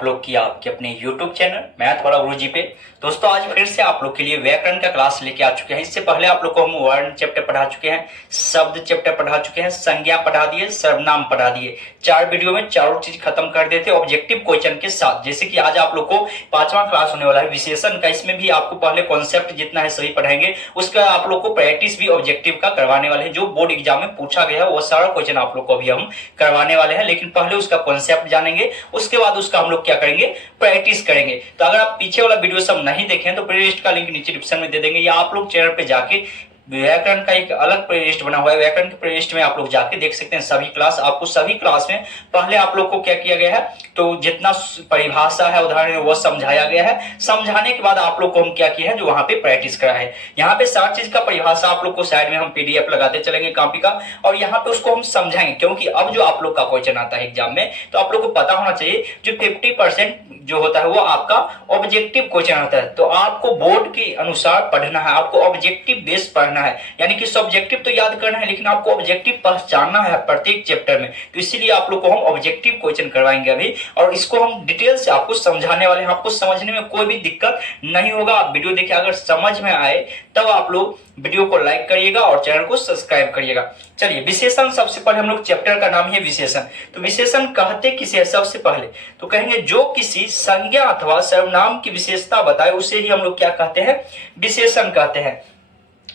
आप लोग की आपके अपने YouTube चैनल मैथ वाला गुरुजी पे। दोस्तों आज फिर से आप लोग के लिए व्याकरण का क्लास लेके आ चुके हैं। इससे पहले आप लोग को हम वर्ण चैप्टर पढ़ा चुके हैं, शब्द चैप्टर पढ़ा चुके हैं, संज्ञा पढ़ा दिए, सर्वनाम पढ़ा दिए। 4 वीडियो में चारों चीज खत्म कर देते ऑब्जेक्टिव क्वेश्चन के साथ। जैसे कि आज आप लोग को 5वां क्लास होने वाला है विशेषण का। इसमें भी आपको पहले कॉन्सेप्ट जितना है सभी पढ़ाएंगे, उसका आप लोग को प्रैक्टिस भी ऑब्जेक्टिव का करवाने वाले हैं। जो बोर्ड एग्जाम में पूछा गया है वो सारा क्वेश्चन आप लोग को अभी हम करवाने वाले हैं, लेकिन पहले उसका कॉन्सेप्ट जानेंगे, उसके बाद उसका हम लोग क्या करेंगे, प्रैक्टिस करेंगे। तो अगर आप पीछे वाला वीडियो सब नहीं देखें तो प्लेलिस्ट का लिंक नीचे डिस्क्रिप्शन में दे देंगे, या आप लोग चैनल पे जाके व्याकरण का एक अलग प्लेलिस्ट बना हुआ है, व्याकरण के प्लेलिस्ट में आप लोग जाके देख सकते हैं सभी क्लास। आपको सभी क्लास में पहले आप लोग को क्या किया गया है, तो जितना परिभाषा है उदाहरण वो समझाया गया है। समझाने के बाद आप लोग को हम क्या किया है, जो वहां पे प्रैक्टिस करा है। यहाँ पे 7 चीज का परिभाषा आप लोग को साइड में हम पीडीएफ लगाते चलेंगे कॉपी का, और यहाँ पे उसको हम समझाएंगे। क्योंकि अब जो आप लोग का क्वेश्चन आता है एग्जाम में, तो आप लोग को पता होना चाहिए जो 50% जो होता है वो आपका ऑब्जेक्टिव क्वेश्चन होता है। तो आपको बोर्ड के अनुसार पढ़ना है, आपको ऑब्जेक्टिव बेस पढ़ना है, यानी कि सब्जेक्टिव तो याद करना है लेकिन आपको ऑब्जेक्टिव पहचानना है प्रत्येक चैप्टर में। तो इसीलिए आप लोग को हम ऑब्जेक्टिव क्वेश्चन करवाएंगे अभी, और इसको हम डिटेल से आपको समझाने वाले हैं। आपको समझने में कोई भी दिक्कत नहीं होगा। आप वीडियो देखिए, अगर समझ में आए तब आप लोग वीडियो को लाइक करिएगा और चैनल को सब्सक्राइब करिएगा। चलिए विशेषण, सबसे पहले हम लोग चैप्टर का नाम है विशेषण। तो विशेषण कहते किसे है, सबसे पहले तो कहेंगे जो किसी संज्ञा अथवा सर्वनाम की विशेषता बताए उसे ही हम लोग क्या कहते हैं, विशेषण कहते हैं।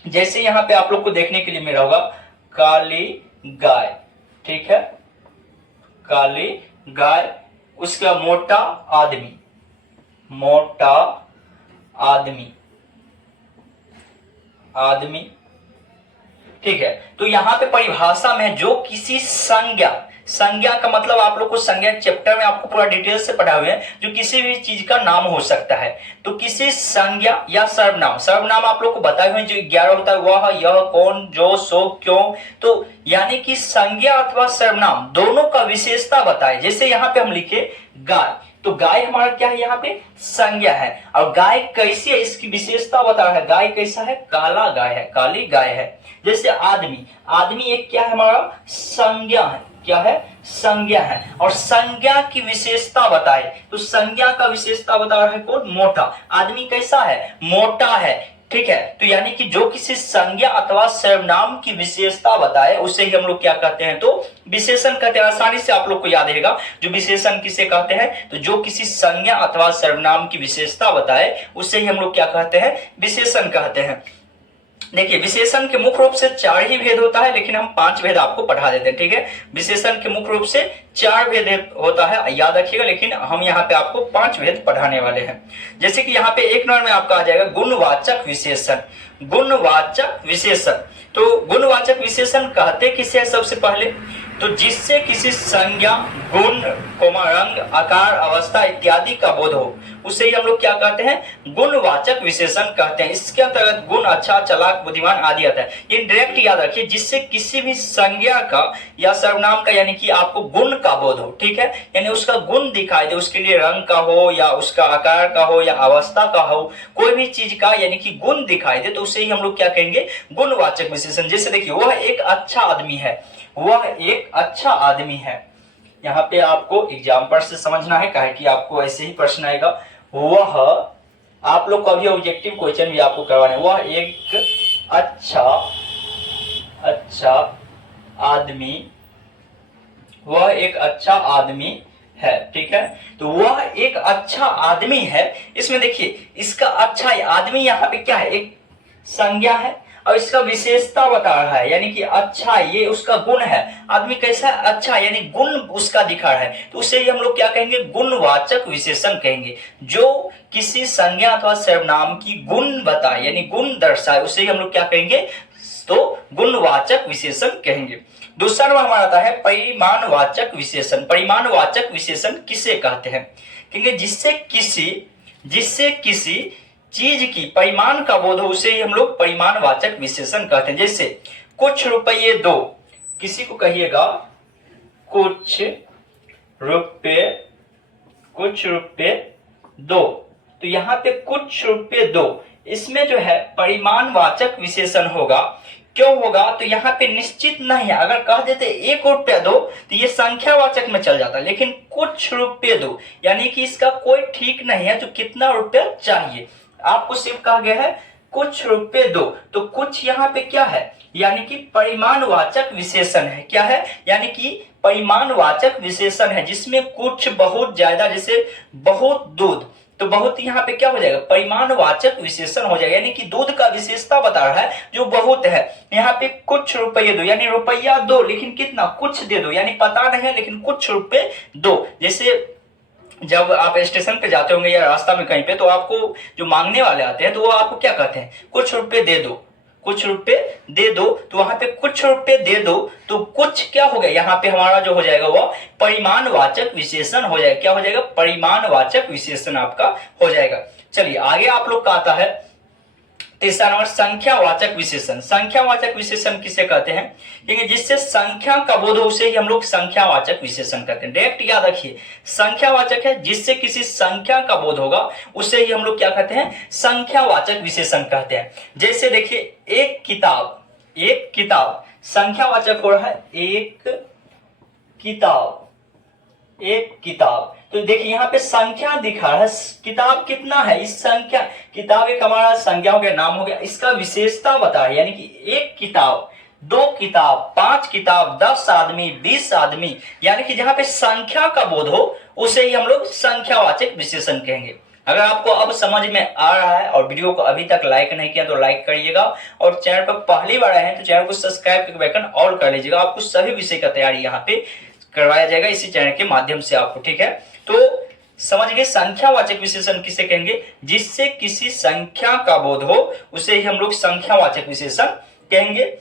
जैसे यहाँ पे आप लोग को देखने के लिए मिला होगा काली गाय, ठीक है, काली गाय, उसका मोटा आदमी, मोटा आदमी, आदमी, ठीक है। तो यहाँ पे परिभाषा में जो किसी संज्ञा, संज्ञा का मतलब आप लोग को संज्ञा चैप्टर में आपको पूरा डिटेल से पढ़ा हुए हैं, जो किसी भी चीज का नाम हो सकता है। तो किसी संज्ञा या सर्वनाम, सर्वनाम आप लोग को बताए हुए जो 11 होता है, वह, यह, कौन, जो, सो, क्यों। तो यानी कि संज्ञा अथवा सर्वनाम दोनों का विशेषता बताए। जैसे यहाँ पे हम लिखे गाय, तो गाय हमारा क्या है, यहाँ पे संज्ञा है। और गाय कैसी है, इसकी विशेषता बता रहा है। गाय कैसा है, काला गाय है, काली गाय है। जैसे आदमी, आदमी एक क्या है, हमारा संज्ञा है। क्या है, संज्ञा है। और संज्ञा की विशेषता बताए, तो संज्ञा का विशेषता बता रहा है कौन, मोटा। आदमी कैसा है, मोटा है, ठीक है। तो यानी कि जो किसी संज्ञा अथवा सर्वनाम की विशेषता बताए उसे ही हम लोग क्या कहते हैं, तो विशेषण कहते हैं। आसानी से आप लोग को याद रहेगा जो विशेषण किसे कहते हैं, तो जो किसी संज्ञा अथवा सर्वनाम की विशेषता बताए उसे ही हम लोग क्या कहते हैं, विशेषण कहते हैं। देखिए विशेषण के मुख्य रूप से 4 ही भेद होता है, लेकिन हम 5 भेद आपको पढ़ा देते हैं, ठीक है। विशेषण के मुख्य रूप से 4 भेद होता है, याद रखिएगा, लेकिन हम यहाँ पे आपको 5 भेद पढ़ाने वाले हैं। जैसे कि यहाँ पे 1 नंबर में आपका आ जाएगा गुणवाचक विशेषण। गुणवाचक विशेषण, तो गुणवाचक विशेषण कहते किसे है, सबसे पहले तो जिससे किसी संज्ञा, गुण, रंग, आकार, अवस्था इत्यादि का बोध हो उसे ही हम लोग क्या कहते हैं, गुणवाचक विशेषण कहते हैं। इसके अंतर्गत गुण, अच्छा, चालाक, बुद्धिमान आदि आता है। ये डायरेक्ट याद रखिए, जिससे किसी भी संज्ञा का या सर्वनाम का यानी कि आपको गुण का बोध हो, ठीक है, यानी उसका गुण दिखाई दे, उसके लिए रंग का हो या उसका आकार का हो या अवस्था का हो, कोई भी चीज का यानी कि गुण दिखाई दे, तो उसे ही हम लोग क्या कहेंगे, गुणवाचक विशेषण। जैसे देखिए वह एक अच्छा आदमी है, वह एक अच्छा आदमी है। यहाँ पे आपको एग्जाम्पल से समझना है, काहे कि आपको ऐसे ही प्रश्न आएगा। वह, आप लोग को अभी ऑब्जेक्टिव क्वेश्चन भी आपको करवाने, वह एक अच्छा आदमी, वह एक अच्छा आदमी है, ठीक है। तो वह एक अच्छा आदमी है, इसमें देखिए इसका अच्छा आदमी यहाँ पे क्या है, एक संज्ञा है और इसका विशेषता बता रहा है, यानी कि अच्छा, ये उसका गुण है। आदमी कैसा है, अच्छा, यानी गुण उसका दिखा रहा है, तो उसे हम लोग क्या कहेंगे, गुणवाचक विशेषण कहेंगे। जो किसी संज्ञा अथवा सर्वनाम की गुण बताए यानी गुण दर्शाए उसे हम लोग क्या कहेंगे, तो गुणवाचक विशेषण कहेंगे। दूसरा नंबर हमारा आता है परिमाणवाचक विशेषण। परिमाणवाचक विशेषण किसे कहते हैं, कहेंगे जिससे किसी चीज की परिमाण का बोध हो उसे ही हम लोग परिमाणवाचक विशेषण कहते हैं। जैसे कुछ रुपये दो, किसी को कहिएगा कुछ रुपये दो, तो यहाँ पे कुछ रुपये दो, इसमें जो है परिमाणवाचक विशेषण होगा। क्यों होगा, तो यहाँ पे निश्चित नहीं है। अगर कह देते 1 रुपया दो तो ये संख्यावाचक में चल जाता है, लेकिन कुछ रुपये दो, यानी कि इसका कोई ठीक नहीं है, जो कितना रुपया चाहिए आपको सिर्फ कहा गया है कुछ रुपये दो। तो कुछ यहाँ पे क्या है, यानी कि परिमाणवाचक विशेषण है। क्या है, यानी कि परिमाणवाचक विशेषण है, जिसमें कुछ बहुत ज्यादा, जैसे बहुत दूध, तो बहुत यहाँ पे क्या हो जाएगा, परिमाणवाचक विशेषण हो जाएगा, यानी कि दूध का विशेषता बता रहा है जो बहुत है। यहाँ पे कुछ रुपये दो, यानी रुपया दो लेकिन कितना, कुछ दे दो, यानी पता नहीं है लेकिन कुछ रुपये दो। जैसे जब आप स्टेशन पे जाते होंगे या रास्ता में कहीं पे, तो आपको जो मांगने वाले आते हैं तो वो आपको क्या कहते हैं, कुछ रुपए दे दो, कुछ रुपए दे दो। तो वहां पे कुछ रुपए दे दो, तो कुछ क्या हो गया, यहाँ पे हमारा जो हो जाएगा वो परिमाणवाचक विशेषण हो जाएगा। क्या हो जाएगा, परिमाणवाचक विशेषण आपका हो जाएगा। चलिए आगे आप लोग का आता है तीसरा नंबर, संख्यावाचक विशेषण। संख्यावाचक विशेषण किसे कहते हैं, क्योंकि जिससे संख्या का बोध हो उसे ही हम लोग संख्यावाचक विशेषण कहते हैं। डायरेक्ट याद रखिए, संख्यावाचक है जिससे किसी संख्या का बोध होगा उसे ही हम लोग क्या कहते हैं, संख्यावाचक विशेषण कहते हैं। जैसे देखिए एक किताब, एक किताब संख्यावाचक हो रहा है, एक किताब, एक किताब। तो देखिए यहाँ पे संख्या दिखा है, किताब कितना है, इस संख्या, किताब एक हमारा संज्ञा हो गया, नाम हो गया, इसका विशेषता बता है, यानी कि एक किताब, दो किताब, 5 किताब, 10 आदमी, 20 आदमी, यानी कि जहां पे संख्या का बोध हो उसे ही हम लोग संख्यावाचक विशेषण कहेंगे। अगर आपको अब समझ में आ रहा है और वीडियो को अभी तक लाइक नहीं किया तो लाइक करिएगा, और चैनल पर पहली बार आए हैं तो चैनल को सब्सक्राइब करके बेल आइकन ऑल कर लीजिएगा। आपको सभी विषय का तैयारी यहाँ पे करवाया जाएगा इसी चैनल के माध्यम से आपको, ठीक है। तो समझ गए, संख्यावाचक विशेषण किसे कहेंगे, जिससे किसी संख्या का बोध हो उसे ही हम लोग संख्यावाचक विशेषण कहेंगे।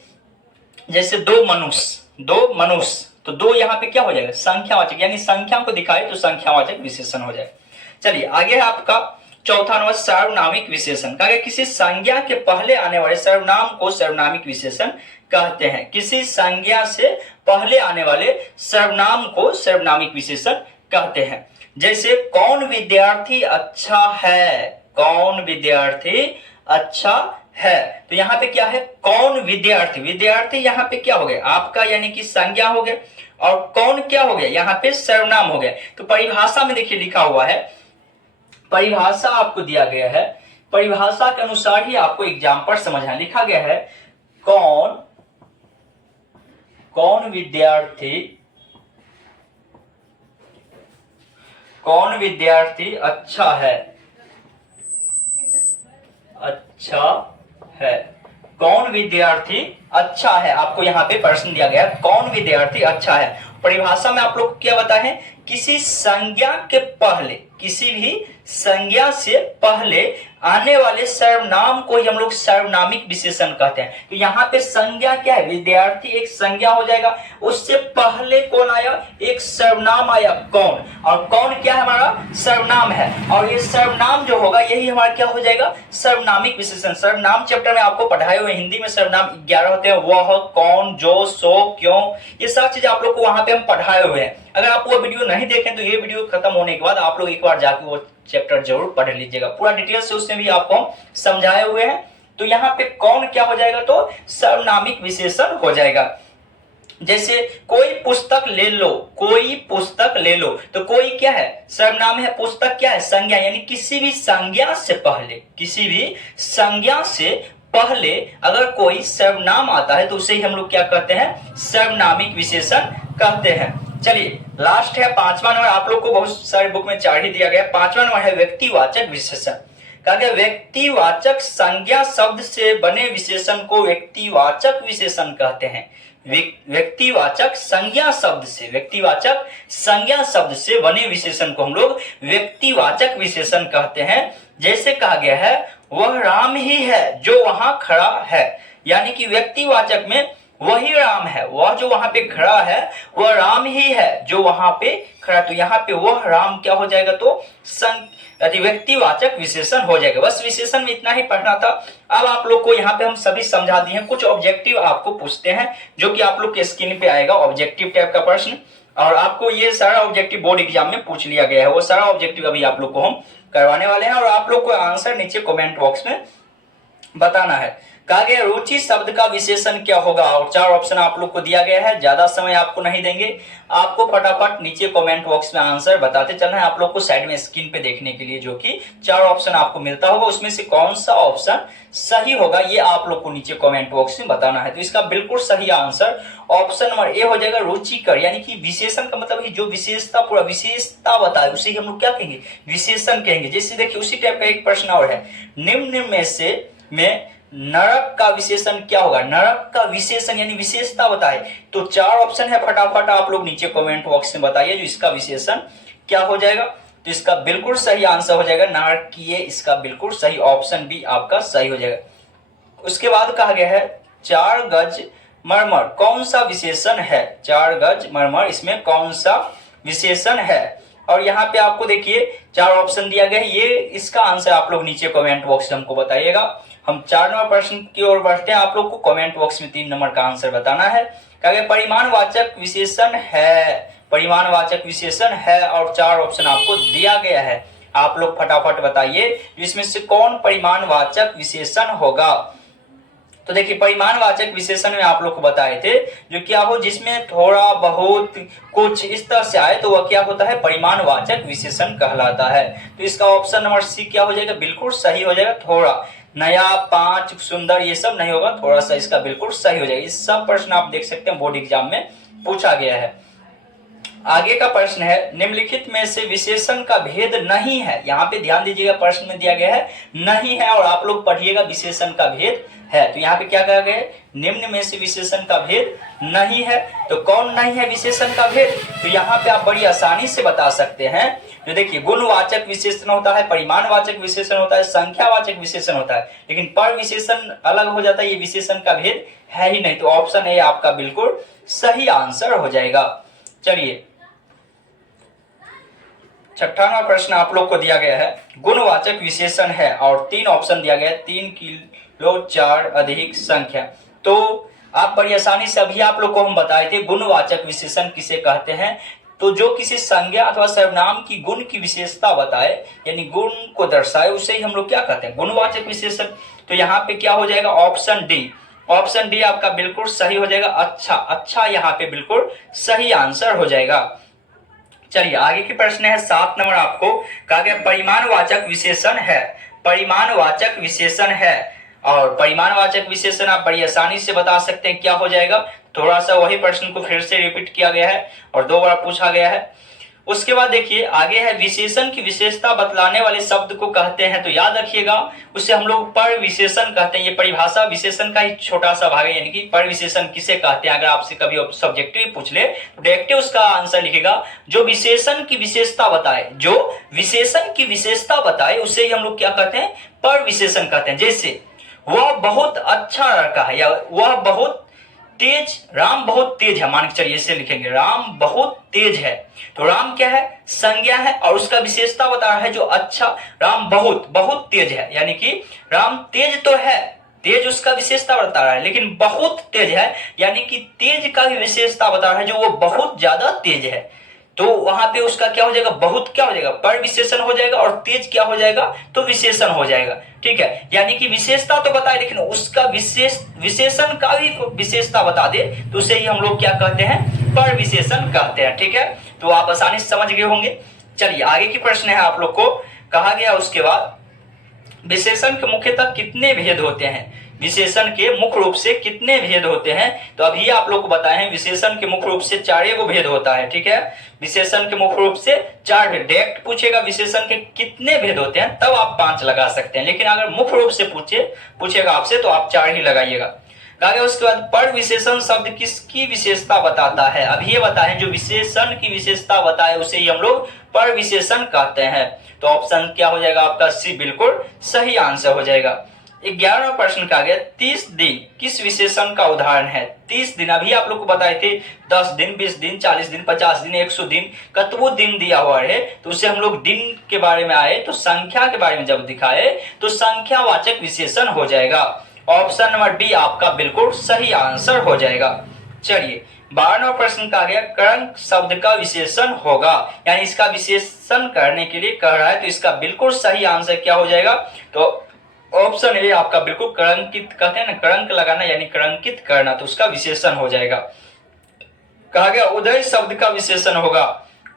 जैसे दो मनुष्य, दो मनुष्य, तो दो यहाँ पे क्या हो जाएगा, संख्यावाचक, यानी संख्या को दिखाए तो संख्यावाचक विशेषण हो जाए। चलिए आगे है आपका चौथा नंबर, सर्वनामिक विशेषण। कहा गया किसी संज्ञा के पहले आने वाले सर्वनाम को सर्वनामिक विशेषण कहते हैं। किसी संज्ञा से पहले आने वाले सर्वनाम को सर्वनामिक विशेषण कहते हैं। जैसे कौन विद्यार्थी अच्छा है, कौन विद्यार्थी अच्छा है, तो यहाँ पे क्या है, कौन विद्यार्थी, विद्यार्थी यहाँ पे क्या हो गया आपका, यानी कि संज्ञा हो गया, और कौन क्या हो गया, यहाँ पे सर्वनाम हो गया। तो परिभाषा में देखिए लिखा हुआ है, परिभाषा आपको दिया गया है, परिभाषा के अनुसार ही आपको एग्जाम्पल समझना। लिखा गया है कौन, कौन विद्यार्थी, कौन विद्यार्थी अच्छा है, अच्छा है, कौन विद्यार्थी अच्छा है, आपको यहाँ पे प्रश्न दिया गया है कौन विद्यार्थी अच्छा है। परिभाषा में आप लोग क्या बताए हैं, किसी संज्ञा के पहले, किसी भी संज्ञा से पहले आने वाले सर्वनाम को ही हम लोग सर्वनामिक विशेषण कहते हैं। तो यहाँ पे संज्ञा क्या है, विद्यार्थी एक संज्ञा हो जाएगा, उससे पहले कौन आया, एक सर्वनाम आया कौन, और कौन क्या है हमारा सर्वनाम है, और ये सर्वनाम जो होगा यही हमारा क्या हो जाएगा, सर्वनामिक विशेषण। सर्वनाम चैप्टर में आपको पढ़ाए हुए हिंदी में सर्वनाम 11 होते हैं, वह, कौन, जो, सो, क्यों, ये सब चीजें आप लोग को वहां पे हम पढ़ाए हुए हैं। अगर आप वो वीडियो नहीं देखें तो ये वीडियो खत्म होने के बाद आप लोग एक बार जाकर वो चैप्टर जरूर पढ़ लीजिएगा, पूरा डिटेल से उसमें भी आपको हम समझाए हुए हैं। तो यहाँ पे कौन क्या हो जाएगा, तो सर्वनामिक विशेषण हो जाएगा। जैसे कोई पुस्तक ले लो, कोई पुस्तक ले लो, तो कोई क्या है, सर्वनाम है, पुस्तक क्या है, संज्ञा, यानी किसी भी संज्ञा से पहले, किसी भी संज्ञा से पहले अगर कोई सर्वनाम आता है तो उसे ही हम लोग क्या कहते हैं, सर्वनामिक विशेषण कहते हैं। चलिए लास्ट है पांचवा नंबर, आप लोग को बहुत सारे बुक में 4 ही दिया गया। पांचवा नंबर है व्यक्तिवाचक विशेषण। कहा गया व्यक्तिवाचक संज्ञा शब्द से बने विशेषण को व्यक्तिवाचक विशेषण कहते हैं। व्यक्तिवाचक संज्ञा शब्द से, व्यक्तिवाचक संज्ञा शब्द से बने विशेषण को हम लोग व्यक्तिवाचक विशेषण कहते हैं। जैसे कहा गया है वह राम ही है जो वहां खड़ा है, यानी कि व्यक्तिवाचक में वही राम है, वह जो वहां पे खड़ा है वह राम ही है जो वहां पे खड़ा, तो यहाँ पे वह राम क्या हो जाएगा, तो व्यक्तिवाचक विशेषण हो जाएगा। बस विशेषण में इतना ही पढ़ना था। अब आप लोग को यहाँ पे हम सभी समझा दिए हैं। कुछ ऑब्जेक्टिव आपको पूछते हैं जो कि आप लोग के स्क्रीन पे आएगा, ऑब्जेक्टिव टाइप का प्रश्न, और आपको ये सारा ऑब्जेक्टिव बोर्ड एग्जाम में पूछ लिया गया है। वो सारा ऑब्जेक्टिव अभी आप लोग को हम करवाने वाले हैं, और आप लोग को आंसर नीचे कमेंट बॉक्स में बताना है। कहा गया रुचि शब्द का विशेषण क्या होगा, और 4 ऑप्शन आप लोग को दिया गया है। ज्यादा समय आपको नहीं देंगे, आपको फटाफट नीचे कमेंट बॉक्स में आंसर बताते चलना है। आप लोग को साइड में स्क्रीन पे देखने के लिए जो कि 4 ऑप्शन आपको मिलता होगा, उसमें से कौन सा ऑप्शन सही होगा ये आप लोग को नीचे कमेंट बॉक्स में बताना है। तो इसका बिल्कुल सही आंसर ऑप्शन नंबर ए हो जाएगा, रुचिकर। यानी कि विशेषण का मतलब जो विशेषता, पूरा विशेषता बताए उसे ही हम लोग क्या कहेंगे, विशेषण कहेंगे। जैसे देखिए उसी टाइप का एक प्रश्न और है, निम्न में से नरक का विशेषण क्या होगा, नरक का विशेषण यानी विशेषता बताए। तो 4 ऑप्शन है, फटाफट आप लोग नीचे कमेंट बॉक्स में बताइए जो इसका विशेषण क्या हो जाएगा। तो इसका बिल्कुल सही आंसर हो जाएगा नारकीय, इसका बिल्कुल सही ऑप्शन भी आपका सही हो जाएगा। उसके बाद कहा गया है 4 गज मरमर कौन सा विशेषण है, 4 गज मरमर इसमें कौन सा विशेषण है। और यहाँ पे आपको देखिए 4 ऑप्शन दिया गया है, ये इसका आंसर आप लोग नीचे कमेंट बॉक्स में हमको बताइएगा। हम 4 नंबर प्रश्न की ओर बढ़ते हैं, आप लोग को कमेंट बॉक्स में 3 नंबर का आंसर बताना है। क्या परिमाणवाचक विशेषण है, परिमाणवाचक विशेषण है, और 4 ऑप्शन आपको दिया गया है। आप लोग फटाफट बताइए इसमें से कौन परिमाणवाचक विशेषण होगा। तो देखिए परिमाणवाचक विशेषण में आप लोग को बताए थे जो क्या हो, जिसमें थोड़ा बहुत कुछ इस तरह से आए तो वह क्या होता है, परिमाणवाचक विशेषण कहलाता है। तो इसका ऑप्शन नंबर सी क्या हो जाएगा, बिल्कुल सही हो जाएगा। थोड़ा, नया, 5, सुंदर, ये सब नहीं होगा, थोड़ा सा इसका बिल्कुल सही हो जाएगा। इस सब प्रश्न आप देख सकते हैं बोर्ड एग्जाम में पूछा गया है। आगे का प्रश्न है निम्नलिखित में से विशेषण का भेद नहीं है। यहाँ पे ध्यान दीजिएगा, प्रश्न में दिया गया है नहीं है, और आप लोग पढ़िएगा विशेषण का भेद है। तो यहाँ पे क्या कहा गया है, निम्न में से विशेषण का भेद नहीं है। तो कौन नहीं है विशेषण का भेद, तो यहाँ पे आप बड़ी आसानी से बता सकते हैं। जो देखिए गुणवाचक विशेषण होता है, परिमाणवाचक विशेषण होता है, संख्यावाचक विशेषण होता है, लेकिन पर विशेषण अलग हो जाता है, ये विशेषण का भेद है ही नहीं। तो ऑप्शन ए आपका बिल्कुल सही आंसर हो जाएगा। चलिए 56वां प्रश्न आप लोग को दिया गया है, गुणवाचक विशेषण है और 3 ऑप्शन दिया गया है, 3 किलो 4 अधिक संख्या। तो आप बड़ी आसानी से अभी आप लोग को हम बताए थे गुणवाचक विशेषण किसे कहते हैं। तो जो किसी संज्ञा अथवा सर्वनाम की गुण की विशेषता बताए यानी गुण को दर्शाए उसे ही हम लोग क्या कहते हैं, गुणवाचक विशेषण। तो यहाँ पे क्या हो जाएगा, ऑप्शन डी, ऑप्शन डी आपका बिल्कुल सही हो जाएगा। अच्छा अच्छा, यहाँ पे बिल्कुल सही आंसर हो जाएगा। चलिए आगे के प्रश्न है 7 नंबर, आपको कहा गया परिमाणवाचक विशेषण है, परिमाणवाचक विशेषण है। और परिमाणवाचक विशेषण आप बड़ी आसानी से बता सकते हैं क्या हो जाएगा। थोड़ा सा वही प्रश्न को फिर से रिपीट किया गया है और 2 बार पूछा गया है। उसके बाद देखिए आगे है विशेषण की विशेषता बतलाने वाले शब्द को कहते हैं। तो याद रखिएगा उसे हम लोग पर विशेषण कहते हैं। ये परिभाषा विशेषण का ही छोटा सा भाग है, यानी कि पर विशेषण किसे कहते हैं। अगर आपसे कभी सब्जेक्टिव पूछ ले तो डायरेक्ट उसका आंसर लिखेगा जो विशेषण की विशेषता बताए, जो विशेषण की विशेषता बताए उसे ही हम लोग क्या कहते हैं, पर विशेषण कहते हैं। जैसे वह बहुत अच्छा लड़का है या वह बहुत तेज, राम बहुत तेज है, मान के चलिए इसे लिखेंगे राम बहुत तेज है। तो राम क्या है, संज्ञा है और उसका विशेषता बता रहा है जो अच्छा, राम बहुत बहुत तेज है, यानी कि राम तेज तो है, तेज उसका विशेषता बता रहा है, लेकिन बहुत तेज है यानी कि तेज का भी विशेषता बता रहा है जो वो बहुत ज्यादा तेज है। तो वहां पे उसका क्या हो जाएगा, बहुत क्या हो जाएगा, पर विशेषण हो जाएगा, और तेज क्या हो जाएगा, तो विशेषण हो जाएगा। ठीक है, यानी कि विशेषता तो बताए लेकिन उसका विशेषण का भी विशेषता बता दे तो उसे ही हम लोग क्या कहते हैं, पर विशेषण कहते हैं। ठीक है, तो आप आसानी से समझ गए होंगे। चलिए आगे की प्रश्न है आप लोग को कहा गया उसके बाद विशेषण के मुख्यतः कितने भेद होते हैं, विशेषण के मुख्य रूप से कितने भेद होते हैं। तो अभी आप लोग को बताए हैं विशेषण के मुख्य रूप से 4 भेद होता है। ठीक है, विशेषण के मुख्य रूप से 4 भेद। डायरेक्ट पूछेगा विशेषण के कितने भेद होते हैं तब आप 5 लगा सकते हैं, लेकिन अगर मुख्य रूप से पूछेगा आपसे तो आप 4 ही लगाइएगा। कहा गया उसके बाद पर विशेषण शब्द किसकी विशेषता बताता है। अब ये बताएं जो विशेषण की विशेषता बताए उसे ही हम लोग पर विशेषण कहते हैं। तो ऑप्शन क्या हो जाएगा आपका सी, बिल्कुल सही आंसर हो जाएगा। 11वां प्रश्न कहा गया 30 दिन किस विशेषण का उदाहरण है। 30 दिन अभी आप लोग को बताए थे 10 दिन, 20 दिन, 40 दिन, 50 दिन, 100 दिन, कतवो दिन दिया हुआ है। तो उसे हम लोग दिन के बारे में आए तो संख्या के बारे में जब दिखाए तो संख्यावाचक विशेषण हो जाएगा। ऑप्शन नंबर डी आपका बिल्कुल सही आंसर हो जाएगा। चलिए 12वां प्रश्न कहा गया करंक शब्द का विशेषण होगा, यानी इसका विशेषण करने के लिए कह रहा है, तो इसका बिल्कुल सही आंसर क्या हो जाएगा, तो ऑप्शन ए आपका बिल्कुल कलंकित, कहते हैं ना कलंक लगाना यानी कलंकित करना, तो उसका विशेषण हो जाएगा। कहा गया उदय शब्द का विशेषण होगा।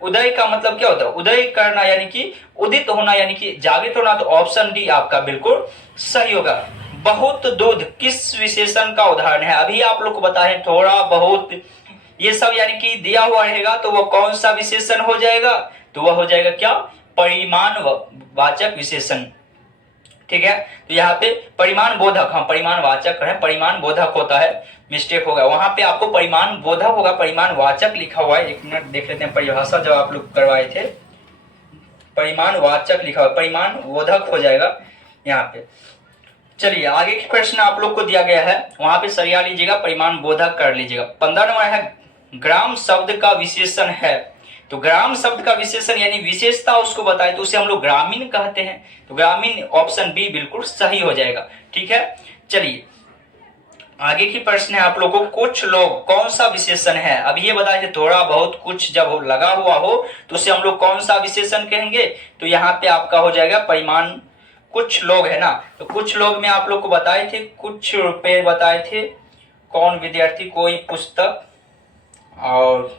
उदय का मतलब क्या होता है? उदय करना यानी कि उदित होना यानी कि जागृत होना, तो ऑप्शन डी आपका बिल्कुल सही होगा। बहुत दूध किस विशेषण का उदाहरण है? अभी आप लोग को बताएं थोड़ा बहुत, ये सब यानी कि दिया हुआ रहेगा, तो वो कौन सा विशेषण हो जाएगा? तो वह हो जाएगा क्या? परिमाण वाचक विशेषण। ठीक है, तो यहाँ पे परिमाण बोधक, हाँ परिमाण वाचक है, परिमाण बोधक होता है, मिस्टेक होगा वहां पे, आपको परिमाण बोधक होगा, परिमाण वाचक लिखा हुआ है। एक मिनट देख लेते हैं परिभाषा, जब आप लोग करवाए थे परिमाण वाचक लिखा हुआ, परिमाण बोधक हो जाएगा यहाँ पे। चलिए आगे की प्रश्न आप लोग को दिया गया है, वहां पे सरिया लीजिएगा, परिमाण बोधक कर लीजिएगा। 15 नंबर है ग्राम शब्द का विशेषण है। तो ग्राम शब्द का विशेषण यानी विशेषता उसको बताए, तो उसे हम लोग ग्रामीण कहते हैं, तो ग्रामीण ऑप्शन बी बिल्कुल सही हो जाएगा। ठीक है, चलिए आगे की प्रश्न है आप लोगों को, कुछ लोग कौन सा विशेषण है? अब ये बताए थे थोड़ा बहुत कुछ जब लगा हुआ हो तो उसे हम लोग कौन सा विशेषण कहेंगे? तो यहाँ पे आपका हो जाएगा परिमाण, कुछ लोग है ना, तो कुछ लोग में आप लोग को बताए थे, कुछ रुपए बताए थे, कौन विद्यार्थी, कोई पुस्तक, और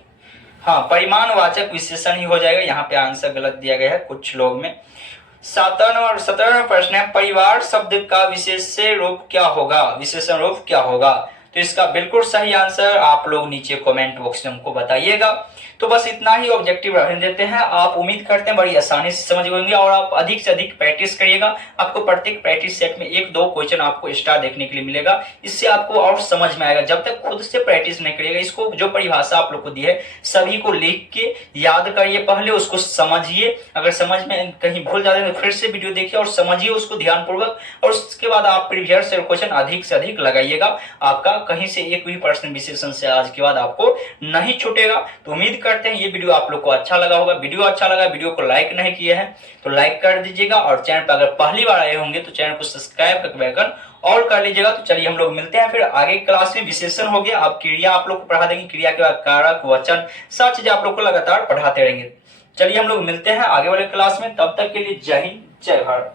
हाँ परिमाणवाचक विशेषण ही हो जाएगा। यहाँ पे आंसर गलत दिया गया है कुछ लोग में। 17वां प्रश्न है परिवार शब्द का विशेषण रूप क्या होगा? विशेषण रूप क्या होगा? तो इसका बिल्कुल सही आंसर आप लोग नीचे कमेंट बॉक्स में हमको बताइएगा। तो बस इतना ही ऑब्जेक्टिव रहने देते हैं। आप उम्मीद करते हैं बड़ी आसानी से समझ गएंगे, और आप अधिक से अधिक प्रैक्टिस करिएगा। आपको प्रत्येक प्रैक्टिस सेट में 1-2 क्वेश्चन आपको एक्स्ट्रा देखने के लिए मिलेगा, इससे आपको और समझ में आएगा। जब तक खुद से प्रैक्टिस नहीं करिएगा, इसको जो परिभाषा आप लोग को दी है सभी को लिख के याद करिए, पहले उसको समझिए। अगर समझ में कहीं भूल जाते हैं तो फिर से वीडियो देखिए और समझिए उसको ध्यानपूर्वक, और उसके बाद आप प्रीवियस क्वेश्चन अधिक से अधिक लगाइएगा। आपका कहीं से एक भी प्रश्न विशेषण से आज के बाद आपको नहीं छूटेगा। तो उम्मीद करते हैं ये वीडियो आप लोग को अच्छा लगा होगा। वीडियो अच्छा लगा, वीडियो को लाइक नहीं किए हैं तो लाइक कर दीजिएगा, और चैनल पर अगर पहली बार आए होंगे तो चैनल को सब्सक्राइब करके बेल आइकन ऑल कर लीजिएगा। तो चलिए हम लोग मिलते हैं फिर आगे क्लास में। विशेषण हो गया, आप क्रिया आप लोग को पढ़ा देंगे, क्रिया के बाद कारक, वचन, सब चीजें आप लोग को लगातार पढ़ाते रहेंगे। चलिए हम लोग मिलते हैं आगे वाले क्लास में, तब तक के लिए जय हिंद जय भारत।